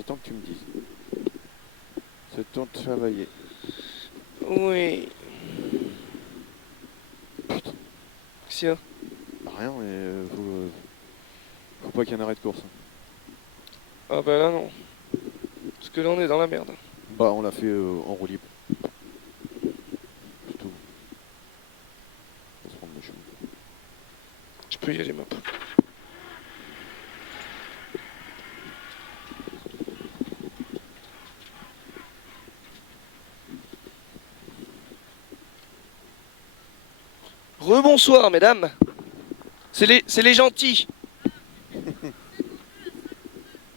J'attends que tu me dises. C'est le temps de travailler. Oui. Putain. Qu'est-ce qu'il y a? Bah, rien, mais faut pas qu'il y ait un arrêt de course. Ah bah là non. Parce que là on est dans la merde. Bah on l'a fait en roue libre. C'est tout. On va se prendre le chemin. Tu peux y aller, Map. Rebonsoir, mesdames. C'est les gentils.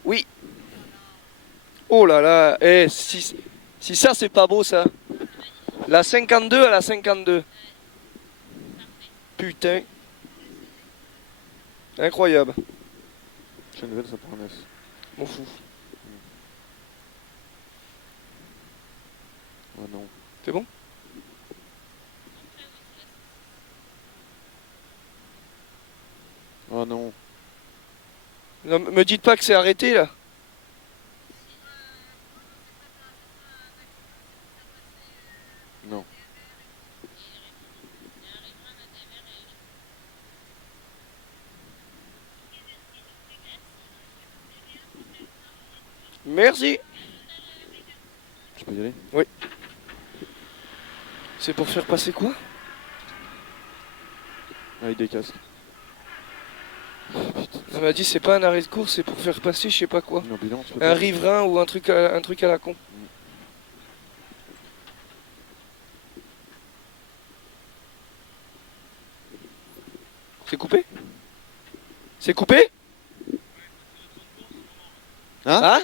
Oui. Oh là là. Eh, si ça, c'est pas beau, ça. La 52 à la 52. Putain. Incroyable. Chaîne nouvelle, ça prend un S. M'en fous. Oh non. C'est bon? Oh non. Non, me dites pas que c'est arrêté, là. Non. Merci. Je peux y aller? Oui. C'est pour faire passer quoi? Avec des casques. On m'a dit c'est pas un arrêt de course, c'est pour faire passer je sais pas quoi. Une ambulance Un peut-être? riverain ou un truc à la con. C'est coupé? C'est coupé? Hein? Hein?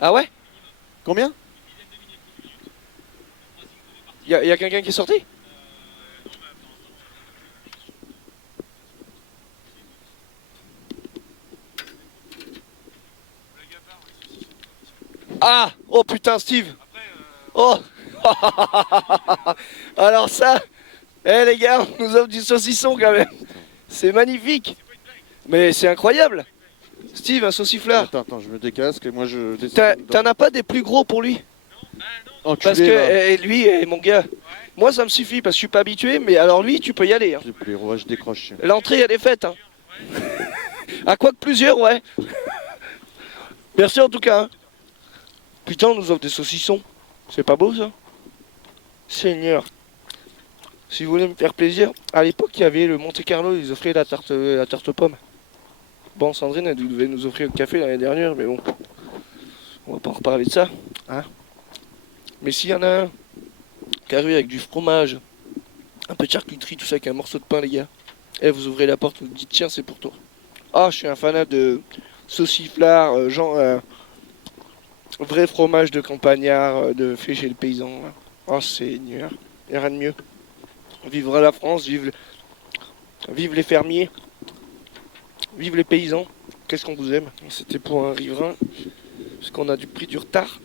Ah ouais? Combien? Y a quelqu'un qui est sorti? Ah! Oh putain Steve! Oh! Alors ça, eh les gars, on nous offre du saucisson quand même. C'est magnifique. Mais c'est incroyable. Steve, un sauciflard. Attends, je me décasque et moi je descends. T'en as pas des plus gros pour lui? Enculé, Parce que va. lui, mon gars, moi ça me suffit parce que je suis pas habitué, mais alors lui, tu peux y aller. Hein. Les rouages je décroche. L'entrée, elle est faite. Hein. À quoi que plusieurs, ouais. Merci en tout cas. Hein. Putain, on nous offre des saucissons. C'est pas beau ça? Seigneur. Si vous voulez me faire plaisir, à l'époque, il y avait le Monte Carlo, ils offraient la tarte aux pommes. Bon, Sandrine, elle devait nous offrir le café l'année dernière, mais bon. On va pas en reparler de ça. Hein. Mais s'il y en a un qui arrive avec du fromage, un peu de charcuterie, tout ça, avec un morceau de pain, les gars. Et vous ouvrez la porte, vous dites tiens, c'est pour toi. Ah, je suis un fanat de sauciflard, vrai fromage de campagnard, de fait chez le paysan. Là. Oh, Seigneur, y a rien de mieux. Vivre la France, vive les fermiers, vive les paysans. Qu'est-ce qu'on vous aime. C'était pour un riverain, parce qu'on a pris du retard.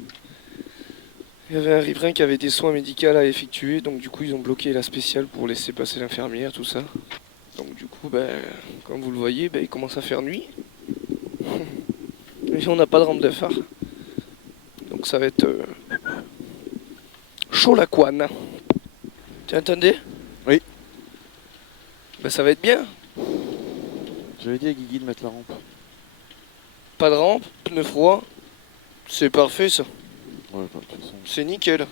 Il y avait un riverain qui avait des soins médicaux à effectuer, donc du coup ils ont bloqué la spéciale pour laisser passer l'infirmière, tout ça. Donc du coup, comme vous le voyez, il commence à faire nuit. Et on n'a pas de rampe de phare. Donc ça va être chaud la couenne. Tu entendais? Oui. Ça va être bien. J'avais dit à Guigui de mettre la rampe. Pas de rampe, pneu froid. C'est parfait ça. Ouais, bah, de toute façon, C'est nickel.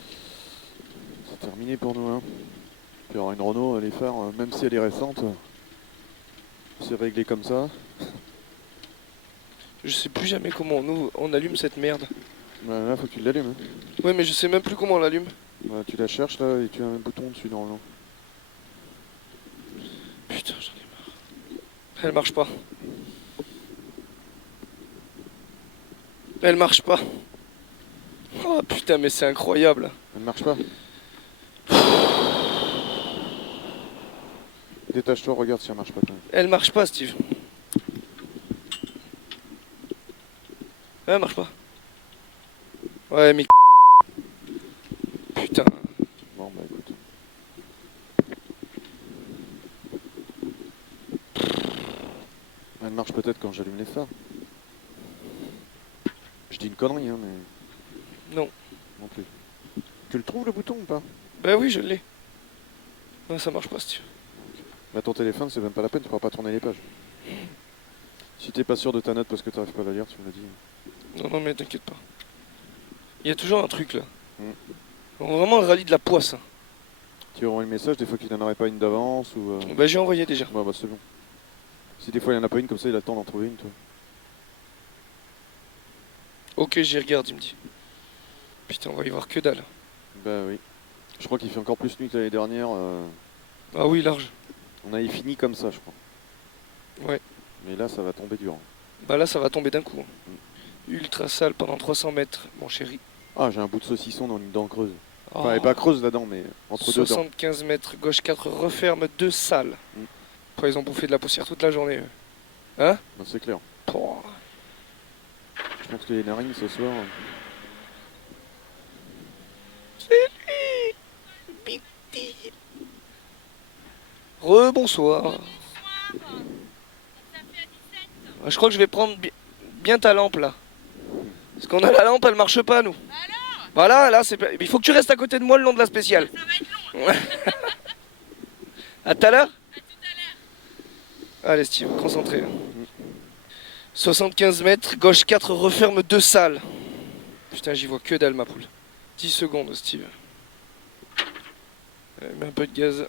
c'est terminé pour nous. Hein. Puis il y aura une Renault, les phares, même si elle est récente, c'est réglé comme ça. Je sais plus jamais comment on allume cette merde. Bah, là, faut que tu l'allumes. Hein. Ouais, mais je sais même plus comment on l'allume. Bah, tu la cherches là et tu as un bouton dessus normalement. Putain, j'en ai marre. Elle marche pas. Elle marche pas. Oh putain, mais c'est incroyable. Elle ne marche pas. Détache-toi, regarde si elle marche pas quand même. Elle marche pas, Steve. Elle marche pas. Ouais, mais putain. Bon, bah écoute. Elle marche peut-être quand j'allume les phares. dis une connerie, hein, mais... Non. Non plus. Tu le trouves le bouton ou pas? Bah oui, je l'ai. Non, ça marche pas, si tu veux. Bah ton téléphone, c'est même pas la peine, tu pourras pas tourner les pages. Si t'es pas sûr de ta note parce que t'arrives pas à la lire, tu me l'as dit. Non, non, mais t'inquiète pas. Il y a toujours un truc là. Mm. On vraiment un rallye de la poisse. Hein. Tu envoies le message, des fois qu'il n'en aurait pas une d'avance ou... Bah j'ai envoyé déjà. Ouais, bah c'est bon. Si des fois il n'y en a pas une, comme ça il a le temps d'en trouver une, toi. Ok, j'y regarde, il me dit. Putain, on va y voir que dalle. Bah oui. Je crois qu'il fait encore plus nuit que l'année dernière. Ah oui, large. On avait fini comme ça, je crois. Ouais. Mais là, ça va tomber dur. Bah là, ça va tomber d'un coup. Hein. Ultra sale pendant 300 mètres, mon chéri. Ah, j'ai un bout de saucisson dans une dent creuse. Oh. Enfin, elle est pas creuse là-dedans, mais entre deux dents. 75 mètres, gauche 4, referme 2 salles. Après, ils ont bouffé de la poussière toute la journée. Hein? Non, c'est clair. Oh. Je pense que les narines ce soir... Rebonsoir. Ah, je crois que je vais prendre bien ta lampe là. Parce qu'on a la lampe, elle marche pas nous. Alors, Voilà, là c'est. Il faut que tu restes à côté de moi le long de la spéciale. ça va être long. Ouais. À tout à l'heure. À tout à l'heure. Allez Steve, concentré. 75 mètres, gauche 4, referme 2 salles. Putain, j'y vois que dalle ma poule. 10 secondes Steve. Mets un peu de gaz.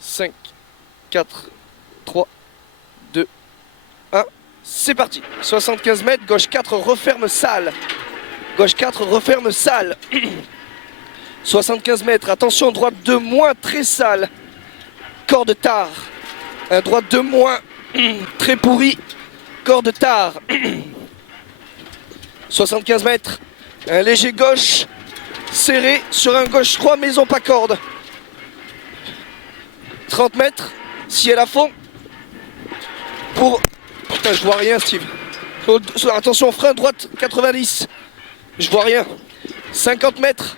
5, 4, 3, 2, 1. C'est parti. 75 mètres, gauche 4, referme salle. Gauche 4, referme salle. 75 mètres, attention, droite 2 moins, très sale. Corde tard. Un droite 2 moins, très pourri. Corde tard. 75 mètres, un léger gauche, serré sur un gauche 3, maison pas corde. 30 mètres, ciel à fond. Pour... Putain, je vois rien, Steve. Attention, frein droite 90. Je vois rien. 50 mètres.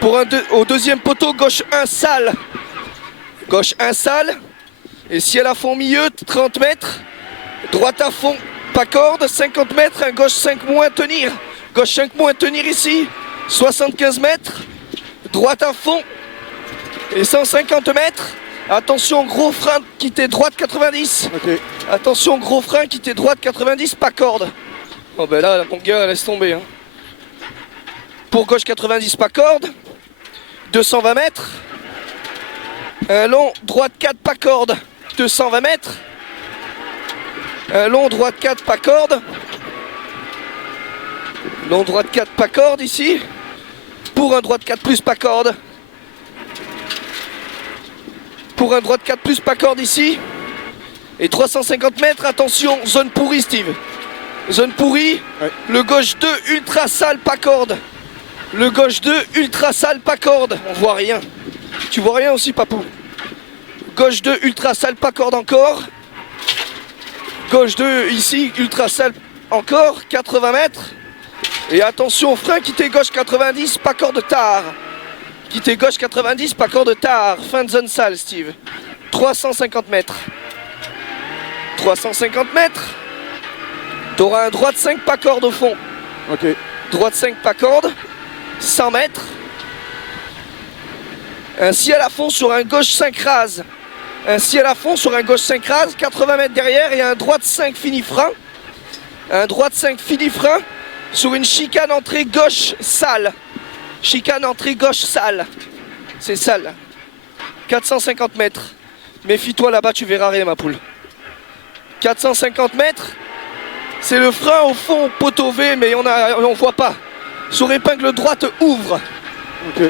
Pour au deuxième poteau, gauche 1 sale. Gauche 1 sale. Et ciel à fond milieu, 30 mètres. Droite à fond, pas corde. 50 mètres, un gauche 5 moins tenir. Gauche 5 moins tenir ici. 75 mètres. Droite à fond. Et 150 mètres. Attention, gros frein, quitter droite 90. Ok. Attention, gros frein, quitter droite 90, pas corde. Oh ben là, mon gars, laisse tomber. Hein. Pour gauche 90, pas corde. 220 mètres. Un long, droite 4, pas corde. 220 mètres. Un long, droite 4, pas corde. Long, droite 4, pas corde ici. Pour un droite 4 plus, pas corde. Pour un droite 4 plus, pas corde ici. Et 350 mètres, attention, zone pourrie Steve. Zone pourrie, ouais. Le gauche 2, ultra sale, pas corde. Le gauche 2, ultra sale, pas corde. On voit rien. Tu vois rien aussi, papou? Gauche 2, ultra sale, pas corde encore. Gauche 2, ici, ultra sale encore, 80 mètres. Et attention, frein, quitter gauche 90, pas corde tard. Quitter gauche 90, pas corde tard. Fin de zone sale, Steve. 350 mètres. 350 mètres. T'auras un droite 5, pas corde au fond. Ok. Droite 5, pas corde. 100 mètres. Un ciel à fond sur un gauche 5 rase. Un ciel à fond sur un gauche 5 rase. 80 mètres derrière et un droite 5 fini frein. Un droite 5 fini frein sur une chicane entrée gauche sale. Chicane entrée gauche sale. C'est sale. 450 mètres. Méfie-toi là-bas, tu verras rien ma poule. 450 mètres. C'est le frein au fond, poteau V, mais on voit pas. Sur épingle droite, ouvre. Ok.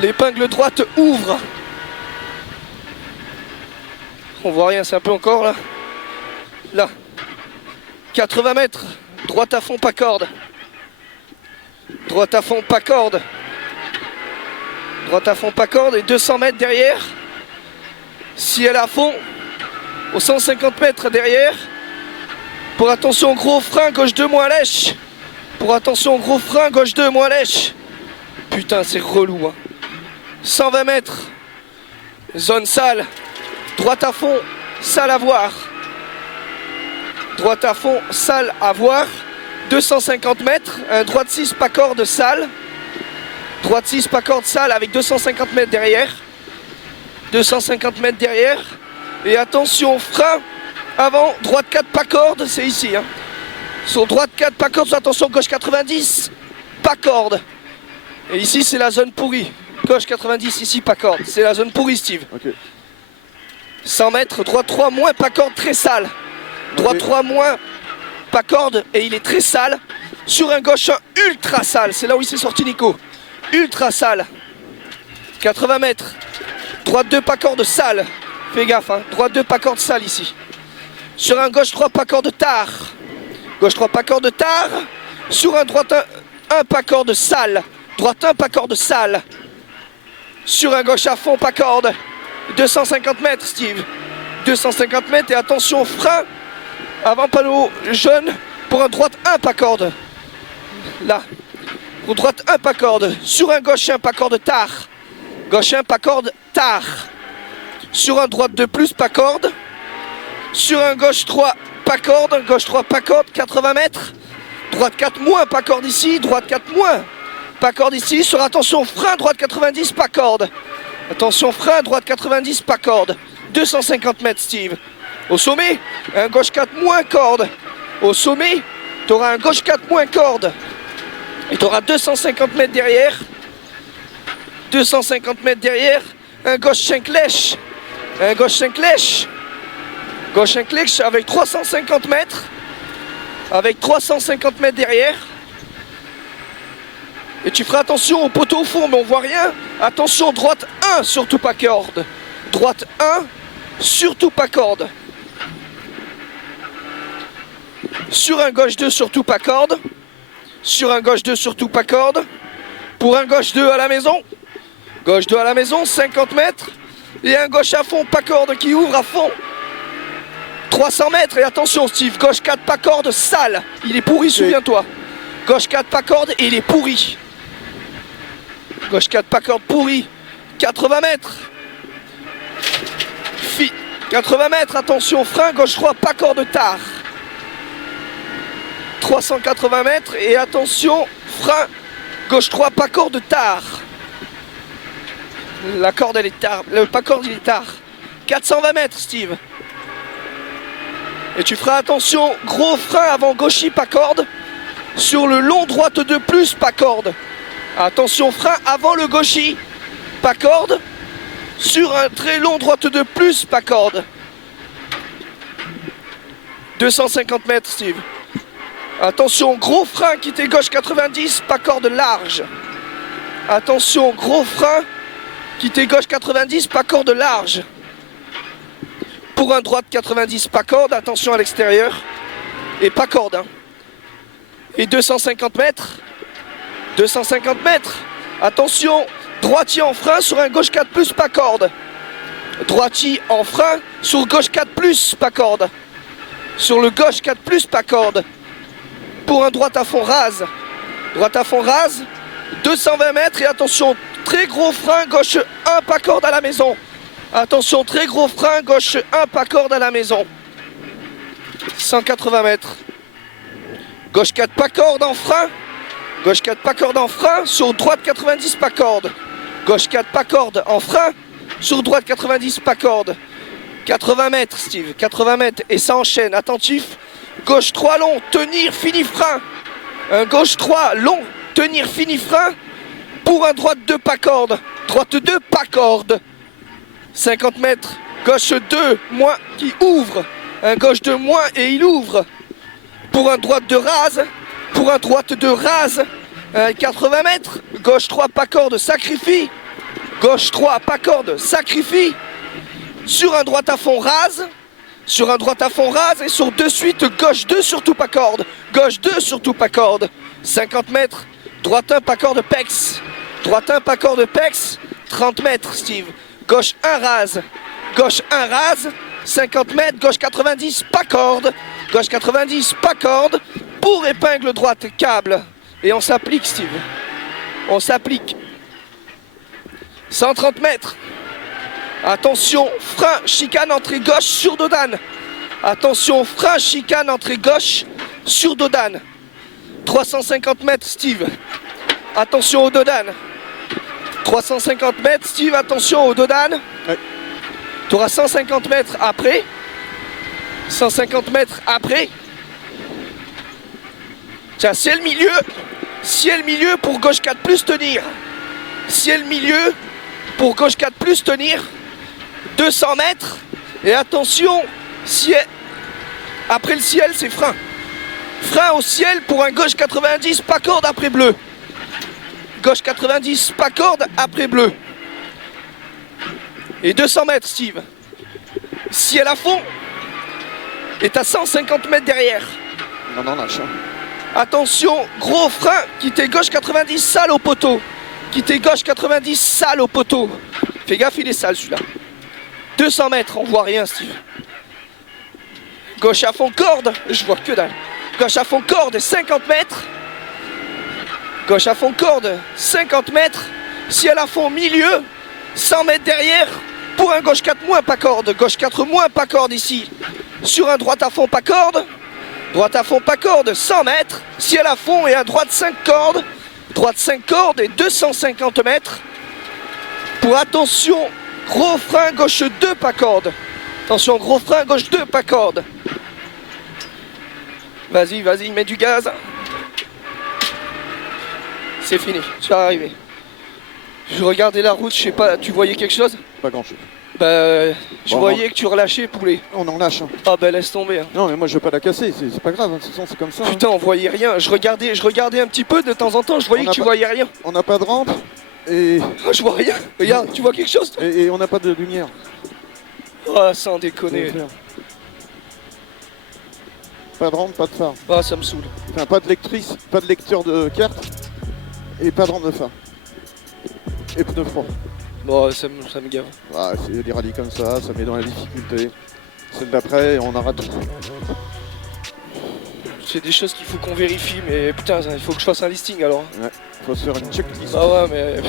L'épingle droite ouvre. On voit rien, c'est un peu encore là. Là. 80 mètres. Droite à fond, pas corde. Droite à fond, pas corde. Droite à fond, pas corde. Et 200 mètres derrière. Ciel à fond. Aux 150 mètres derrière. Pour attention, gros frein, gauche 2 moins lèche. Pour attention, gros frein, gauche 2 moins lèche. Putain, c'est relou. Hein. 120 mètres. Zone sale. Droite à fond. Sale à voir. Droite à fond, sale à voir. 250 mètres, un droite 6 pas corde sale. Droite 6 pas corde sale avec 250 mètres derrière. 250 mètres derrière. Et attention, frein avant, droite 4 pas corde, c'est ici. Hein. Sur droite 4 pas corde, attention, gauche 90, pas corde. Et ici, c'est la zone pourrie. Gauche 90, ici, pas corde. C'est la zone pourrie, Steve. Ok. 100 mètres, droite 3 moins, pas corde, très sale. Droite Ok. 3 moins, pas corde, et il est très sale. Sur un gauche 1, ultra sale. C'est là où il s'est sorti Nico. Ultra sale. 80 mètres. Droite 2, pas corde, sale. Fais gaffe, hein. Droite 2, pas corde, sale ici. Sur un gauche 3, pas corde, tard. Gauche 3, pas corde, tard. Sur un droite 1, pas corde, sale. Droite 1, pas corde, sale. Sur un gauche à fond, pas corde. 250 mètres, Steve. 250 mètres et attention, frein. Avant panneau jaune. Pour un droite 1, pas corde. Là. Pour droite 1, pas corde. Sur un gauche 1, pas corde, tard. Gauche 1, pas corde, tard. Sur un droite 2 plus, pas corde. Sur un gauche 3, pas corde. Gauche 3, pas corde, 80 mètres. Droite 4 moins, pas corde ici. Droite 4 moins, pas corde ici. Sur attention, frein, droite 90, pas corde. Attention, frein, droite 90, pas corde. 250 mètres, Steve. Au sommet, un gauche 4 moins corde. Au sommet, tu auras un gauche 4 moins corde. Et tu auras 250 mètres derrière. 250 mètres derrière. Un gauche 5 lèche. Un gauche 5 lèche. Gauche 5 lèche avec 350 mètres. Avec 350 mètres derrière. Et tu feras attention au poteau au fond, mais on voit rien. Attention, droite 1, surtout pas corde. Droite 1, surtout pas corde. Sur un gauche 2, surtout pas corde. Sur un gauche 2, surtout pas corde. Pour un gauche 2 à la maison. Gauche 2 à la maison, 50 mètres. Et un gauche à fond, pas corde qui ouvre à fond. 300 mètres. Et attention, Steve, gauche 4, pas corde, sale. Il est pourri, souviens-toi. Gauche 4, pas corde et il est pourri. Gauche 4, pas corde, pourri. 80 mètres. 80 mètres, attention, frein, gauche 3, pas corde, tard. 380 mètres et attention, frein, gauche 3, pas corde, tard. La corde, elle est tard. Le pas corde, il est tard. 420 mètres, Steve. Et tu feras attention, gros frein avant gauchy, pas corde. Sur le long droite de plus, pas corde. Attention, frein avant le gauchy, pas corde. Sur un très long droite de plus, pas corde. 250 mètres, Steve. Attention, gros frein qui était gauche 90, pas corde large. Attention, gros frein qui était gauche 90, pas corde large. Pour un droite 90, pas corde, attention à l'extérieur. Et pas corde. Hein. Et 250 mètres. 250 mètres. Attention, droitier en frein sur un gauche 4 plus, pas corde. Droitier en frein sur gauche 4 plus, pas corde. Sur le gauche 4 plus, pas corde. Pour un droite à fond rase. Droite à fond rase. 220 mètres et attention, très gros frein, gauche 1, pas corde à la maison. Attention, très gros frein, gauche 1, pas corde à la maison. 180 mètres. Gauche 4, pas corde en frein. Gauche 4, pas corde en frein. Sur droite 90, pas corde. Gauche 4, pas corde en frein. Sur droite 90, pas corde. 80 mètres, Steve. 80 mètres. Et ça enchaîne. Attentif. Gauche 3, long. Tenir, fini, frein. Un gauche 3, long. Tenir, fini, frein. Pour un droite 2, pas corde. Droite 2, pas corde. 50 mètres. Gauche 2, moins, qui ouvre. Un gauche 2, moins, et il ouvre. Pour un droite de rase. Pour un droite de rase. 80 mètres. Gauche 3, pas corde, sacrifie. Gauche 3, pas corde, sacrifie. Sur un droite à fond rase. Sur un droite à fond rase. Et sur de suite, gauche 2, surtout pas corde. Gauche 2, surtout pas corde. 50 mètres. Droite 1, pas corde, pex. Droite 1, pas corde, pex. 30 mètres, Steve. Gauche 1, rase. Gauche 1, rase. 50 mètres. Gauche 90, pas corde. Gauche 90, pas corde. Pour épingle droite, câble. Et on s'applique, Steve. On s'applique. 130 mètres. Attention, frein, chicane, entrée gauche sur Dodane. Attention, frein, chicane, entrée gauche sur Dodane. 350 mètres, Steve. Attention au Dodane. 350 mètres, Steve, attention au Dodane. Ouais. Tu auras 150 mètres après. 150 mètres après. Tiens, ciel milieu. Ciel milieu pour gauche 4 plus tenir. Ciel milieu pour gauche 4 plus tenir. 200 mètres. Et attention, ciel. Après le ciel, c'est frein. Frein au ciel pour un gauche 90, pas corde après bleu. Gauche 90, pas corde après bleu. Et 200 mètres, Steve. Ciel à fond. Et t'as 150 mètres derrière. Non, lâche. Attention, gros frein, quitter gauche 90, sale au poteau. Quitter gauche 90, sale au poteau. Fais gaffe, il est sale celui-là. 200 mètres, on voit rien, Steve. Gauche à fond, corde, je vois que dalle. Gauche à fond, corde, 50 mètres. Gauche à fond, corde, 50 mètres. Ciel à fond, milieu, 100 mètres derrière. Pour un gauche 4 moins, pas corde. Gauche 4 moins, pas corde ici. Sur un droite à fond, pas corde. Droite à fond, pas corde, 100 mètres. Ciel à fond et un droite 5 cordes. Droite 5 cordes et 250 mètres. Pour attention, gros frein, gauche 2, pas corde. Attention, gros frein, gauche 2, pas corde. Vas-y, vas-y, mets du gaz. C'est fini, tu vas arriver. Je regardais la route, je sais pas, tu voyais quelque chose? Pas grand chose. Bah, je Bon, voyais que tu relâchais, poulet. On en lâche. Hein. Ah bah laisse tomber. Hein. Non, mais moi je veux pas la casser, c'est pas grave, hein. De toute façon c'est comme ça. Hein. Putain, on voyait rien. Je regardais un petit peu de temps en temps, je voyais On que tu a pas- voyais rien. On n'a pas de rampe et... Oh, je vois rien. Regarde, tu vois quelque chose toi? et on n'a pas de lumière. Oh, sans déconner. Pas de rampe, pas de phare. Ah, ça me saoule. Enfin, pas de lectrice, pas de lecteur de carte et pas de rampe de phare. Et pneus froids. Bon, ça me gave. Ah, c'est des rallyes comme ça met dans la difficulté. Celle d'après, on arrête tout. C'est des choses qu'il faut qu'on vérifie, mais putain, il faut que je fasse un listing alors. Ouais, faut se faire une checklist. Ah ouais, mais...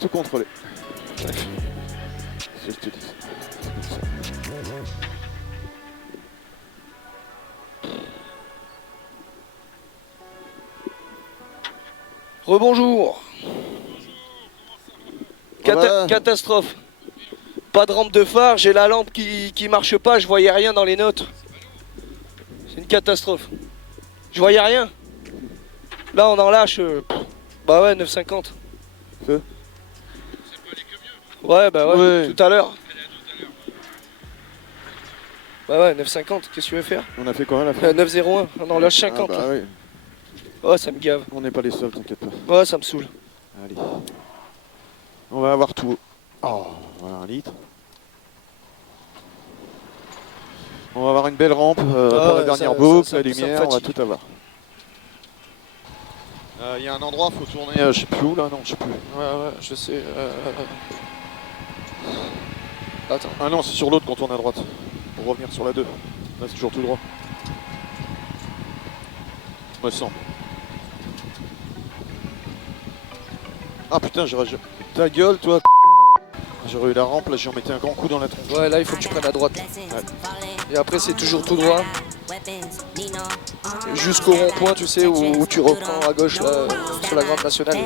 Tout contrôler. Ouais. C'est ce que je te dis. Rebonjour. Ah bah. Catastrophe. Pas de rampe de phare, j'ai la lampe qui marche pas, je voyais rien dans les notes. C'est une catastrophe. Je voyais rien. Là on en lâche. Bah ouais, 9,50. Feu. Ouais, bah ouais, Ouais. tout à l'heure. Bah ouais, 9,50, qu'est-ce que tu veux faire? On a fait quoi à la fin? 9,01, on en lâche 50 Ah bah là. oui. Oh, ça me gave. On n'est pas les seuls, t'inquiète pas. Ouais, ça me saoule. Allez. On va avoir tout. Oh, voilà 1 litre. On va avoir une belle rampe pour la ouais, dernière ça- boucle, ça- la ça me lumière, on va fatigue. tout avoir. Il y a un endroit, faut tourner, je sais plus où là, non, je sais plus. Ouais, je sais. Attends. Ah non, c'est sur l'autre qu'on tourne à droite. Pour revenir sur la 2. Là, c'est toujours tout droit. Me semble. Ah putain, j'aurais... Ta gueule, toi. J'aurais eu la rampe, là, j'en mettais un grand coup dans la tronche. Ouais, là il faut que tu prennes à droite. Et après c'est toujours tout droit. Jusqu'au rond-point, tu sais, où tu reprends à gauche là, sur la grande nationale.